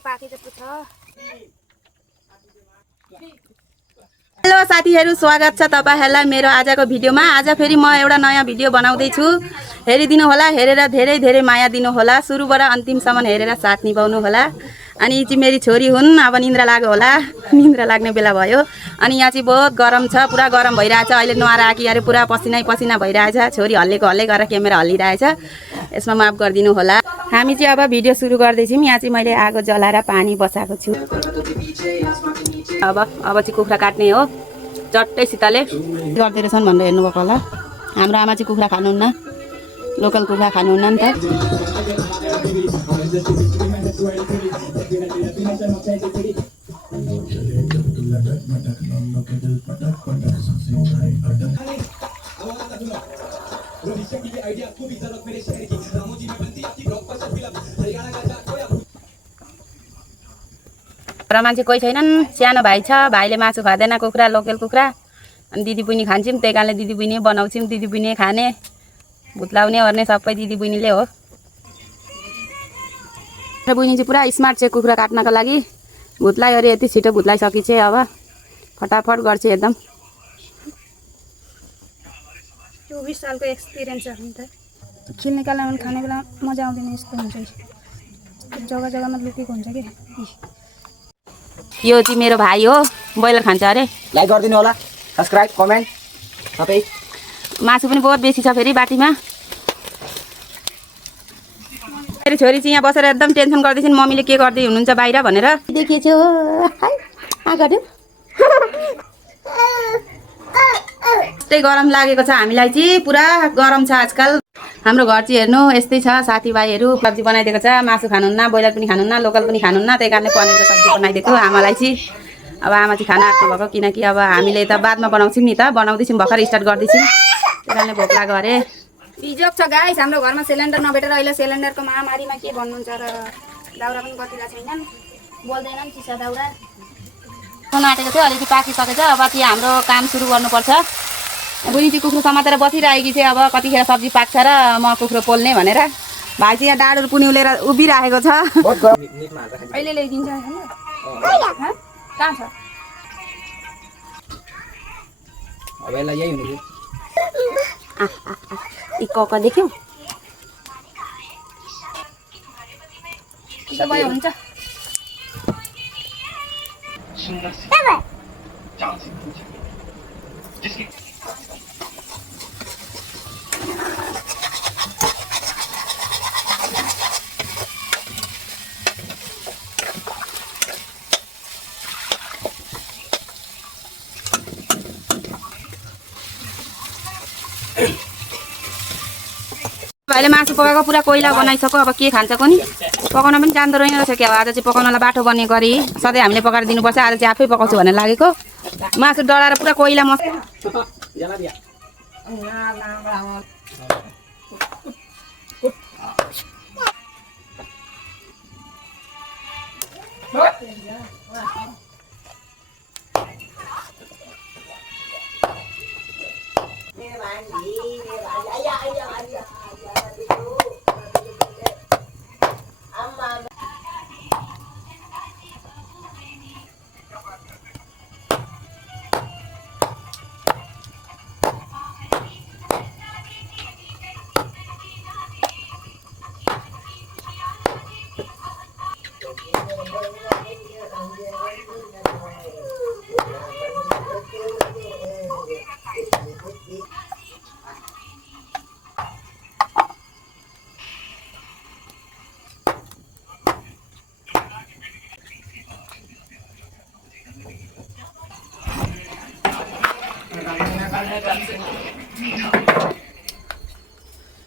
पाके जस्तो छ। हेलो साथीहरु, स्वागत छ तपाईहरुलाई मेरो आजको भिडियोमा। आज फेरि म एउटा नयाँ भिडियो बनाउँदै छु। हेरिदिनु होला, हेरेर धेरै धेरै माया दिनु होला, सुरुबाट अन्तिमसम्म हेरेर साथ निभाउनु होला। अनि यी चाहिँ मेरी छोरी हुन्। अब निन्द्रा लाग्यो होला, निन्द्रा लाग्ने बेला भयो। अनि यहाँ चाहिँ बहुत गरम छ, पुरा गरम भइरहेछ। अहिले नुहाएर आकी अरे पुरा पसिनै पसिना भइरहेछ। छोरी हल्लेको हल्ले गरेर क्यामेरा हल्लिरहेछ, यसमा माफ गरिदिनु होला। हामी चाहिँ अब भिडियो सुरु गर्दैछौँ। यहाँ चाहिँ मैले आगो जलाएर पानी बसाएको छु। अब चाहिँ कुखुरा काट्ने हो। चट्टैसितले गर्दै रहेछन् भनेर हेर्नुभएको होला। हाम्रो आमा चाहिँ कुखुरा खानुहुन्न, लोकल कुखुरा खानुहुन्न नि त। र मान्छे कोही छैनन्, सानो भाइ छ, भाइले मासु खाँदैन, कुखुरा लोकल कुखुरा। अनि दिदी बहिनी खान्छौँ, त्यही कारणले दिदी बहिनी बनाउँछौँ। दिदी बहिनी खाने, भुत्लाउने ओर्ने सबै दिदी बहिनीले हो। र बहिनी चाहिँ पुरा स्मार्ट छ कुखुरा काट्नको लागि। भुत्लायो अरे यति छिटो भुत्लाइसकी चाहिँ अब फटाफट गर्छ एकदम। 24 सालको एक्सपिरियन्स छ नि त। खिल्ने बेलामा खाने बेला मजा आउँदैन, यस्तो हुन्छ। जग्गा जग्गामा लुकेको हुन्छ कि। यो चाहिँ मेरो भाइ हो, ब्रोइलर खान्छ अरे। लाइक गरिदिनु होला, सब्स्क्राइब, कमेन्ट सबै। मासु पनि बहुत बेसी छ फेरि बाटीमा। मेरो छोरी चाहिँ यहाँ बसेर एकदम टेन्सन गर्दैछिन्, मम्मीले के गर्दै हुनुहुन्छ बाहिर भनेर। देखिएछ यस्तै गरम लागेको छ हामीलाई चाहिँ, पुरा गरम छ आजकल। हाम्रो घर चाहिँ हेर्नु यस्तै छ। साथीभाइहरू सब्जी बनाइदिएको छ। मासु खानुहुन्न, ब्रोइलर पनि खानुहुन्न, लोकल पनि खानुहुन्न, त्यही कारणले पनिरको सब्जी बनाइदिएको आमालाई चाहिँ। अब आमा चाहिँ खाना आँट्नु भएको, किनकि अब हामीले त बादमा बनाउँछौँ नि त, बनाउँदैछौँ भर्खर स्टार्ट गर्दैछौँ, त्यही कारणले भोक लाग्यो अरे। बिजोग छ गाइस, हाम्रो घरमा सिलिन्डर नभेटेर अहिले सिलिन्डरको महामारीमा के भन्नुहुन्छ र। दाउरा पनि कतिलाई छैनन्, बोल्दैनन् चिसा दाउरा। आँटेको थियो, अलिकति पाकिसकेछ। अब चाहिँ हाम्रो काम सुरु गर्नुपर्छ। बुढी चाहिँ कुखुरो समातेर बसिरहेकी थियो, अब कतिखेर सब्जी पाक्छ र म कुखुरो पोल्ने भनेर। भाइ चाहिँ यहाँ डाडुहरू पनि उलेर उभिरहेको छ। अहिले ल्याइदिन्छ कहाँ छ? अब यसलाई यही हुने कक देख्यौ? त्यो भयो हुन्छ। भाइले मासु पकाएको पुरा कोइला बनाइसक्यो। अब के खान्छ कोनी, पकाउन पनि जान्दो रहेन रहेछ क्या। आज चाहिँ पकाउनलाई बाटो बन्ने गरी सधैँ हामीले पकाएर दिनुपर्छ, आज चाहिँ आफै पकाउँछु भनेर लागेको। मासु डढाएर पुरा कोइला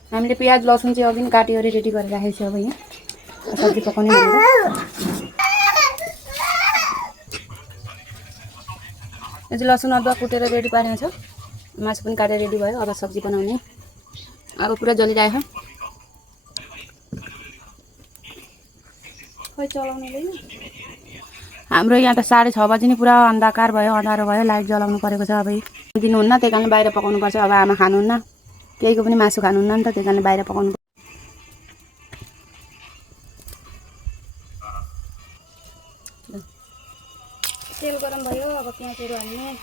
हामीले प्याज लसुन चाहिँ अघि काट्यो अरे रेडी गरेर राखेको छ। अब यहाँ सब्जी पकाउने भनेर यो चाहिँ लसुन अदुवा कुटेर रेडी पारेको छ। मासु पनि काटेर रेडी भयो। अब सब्जी बनाउने। अब पुरा जलिरहेको खोइ चलाउनुले हाम्रो यहाँ त 6:30 बजी नै पुरा अन्धकार भयो, अँधारो भयो। लाइट जलाउनु परेको छ। अब दिनुहुन्न, त्यही कारणले बाहिर पकाउनु पर्छ। अब आमा खानुहुन्न, केहीको पनि मासु खानुहुन्न नि त, त्यही कारणले बाहिर पकाउनु। तेल गरम भयो अब प्याजहरू हाल्ने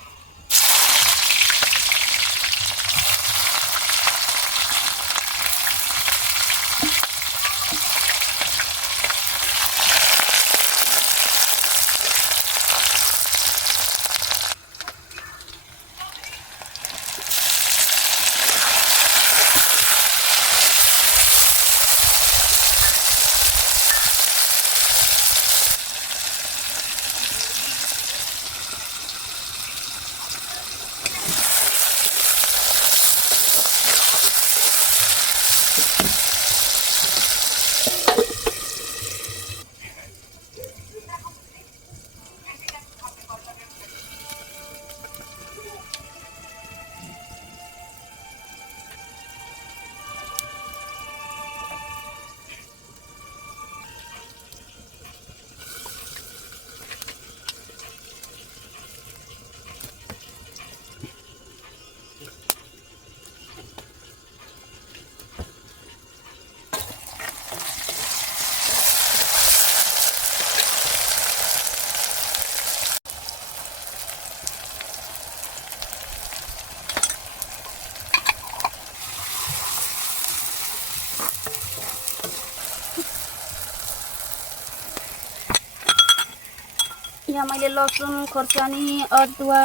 यहाँ मैले लसुन खोर्सानी अदुवा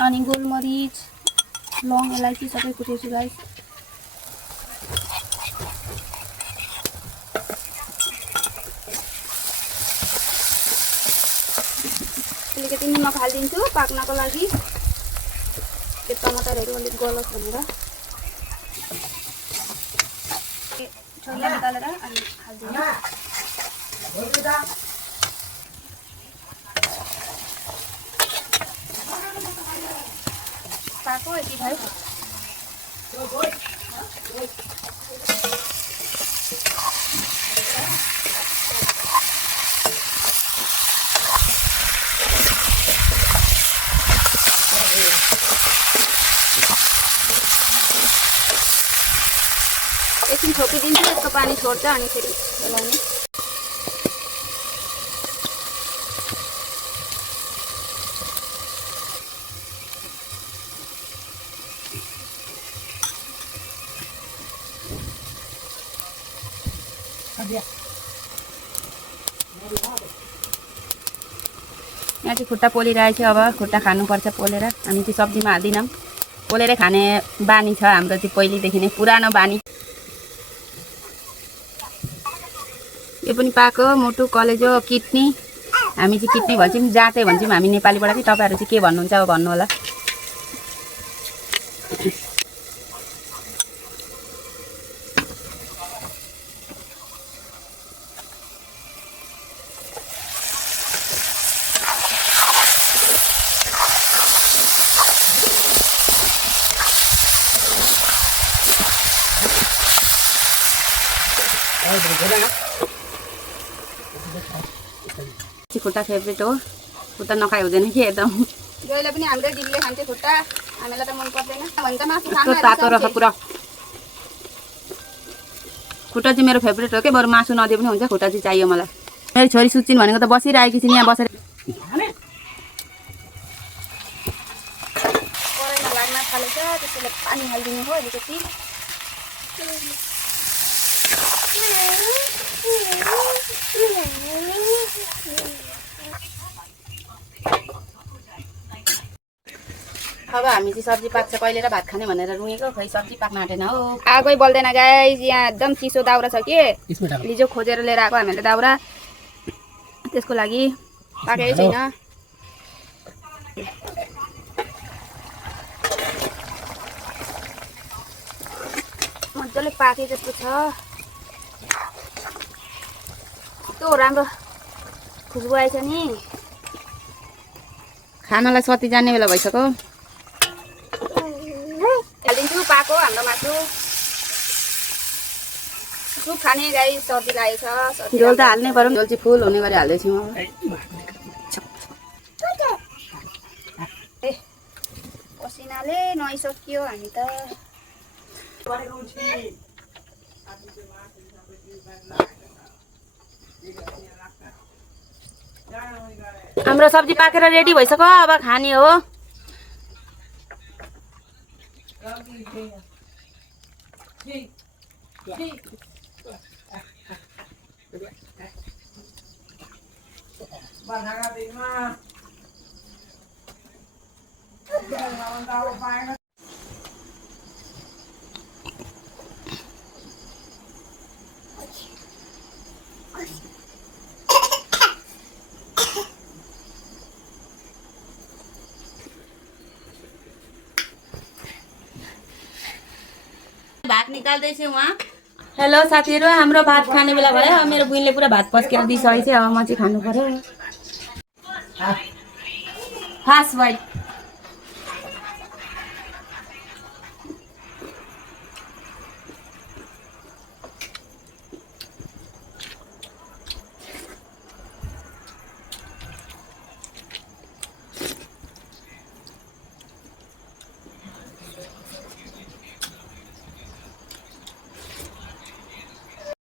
अनि गोलमरिच लौंग अलैँची सबै कुटेछु गाइस अलिकति निमक हालिदिन्छु पाक्नको लागि त्यो टमाटरहरू अलिक गलोस् भनेर छोला निकालेर अनि हाल्दिनु पाको यति भयो एकछिन छोपिदिन्छु यसको पानी छोड्छ अनि फेरि चलाउने यहाँ चाहिँ खुट्टा पोलिरहेको छ अब खुट्टा खानुपर्छ पोलेर हामी त्यो सब्जीमा हाल्दिनौँ पोलेरै खाने बानी छ हाम्रो त्यो पहिलेदेखि नै पुरानो बानी यो पनि पाको मुटु कलेजो किडनी हामी चाहिँ किडनी भन्छौँ जाँते भन्छौँ हामी नेपालीबाट चाहिँ तपाईँहरू चाहिँ के भन्नुहुन्छ अब भन्नु होला खुट्टा फेभरेट हो खुट्टा नखाइ हुँदैन कि एकदम जहिले पनि हाम्रै दिदीले खान्छ खुट्टा हामीलाई त मन पर्दैन भन्छ मासु खानु तातो रहेछ पुरा खुट्टा चाहिँ मेरो फेभरेट हो के बरु मासु नदिए पनि हुन्छ खुट्टा चाहिँ चाहियो मलाई मेरो छोरी सुचिन भनेको त बसिरहेकी छिन् यहाँ बसेर कराईमा लाग्न थालेछ त्यसैले पानी हालिदिनु हो अलिकति अब हामी चाहिँ सब्जी पाक्छ कहिले र भात खाने भनेर रुँगेको खै सब्जी पाक्न आँटेन हो आगै बल्दैन गाइस यहाँ एकदम चिसो दाउरा छ कि हिजो खोजेर लिएर आएको हामीले दाउरा त्यसको लागि पाकेकै छैन मजाले पाके जस्तो छ कस्तो राम्रो खुसबु आएछ नि खानालाई सती जाने बेला भइसक्यो हालिदिन्छु पाको हाम्रो मासु सुप खाने गाई सर्दी लागेको छ झोल त हाल्नै पर्यो झोल चाहिँ फुल हुने गरी हाल्दैछु ए पसिनाले नुहाइसक्यो हामी त हाम्रो सब्जी पाकेर रेडी भइसक्यो अब खाने हो। भात निकाल्दैछु उहाँ। हेलो साथीहरू, हाम्रो भात खाने बेला भयो। अब मेरो बुइनले पुरा भात पस्केर दिइसकेको छ। अब म चाहिँ खानु पर्यो। Fast white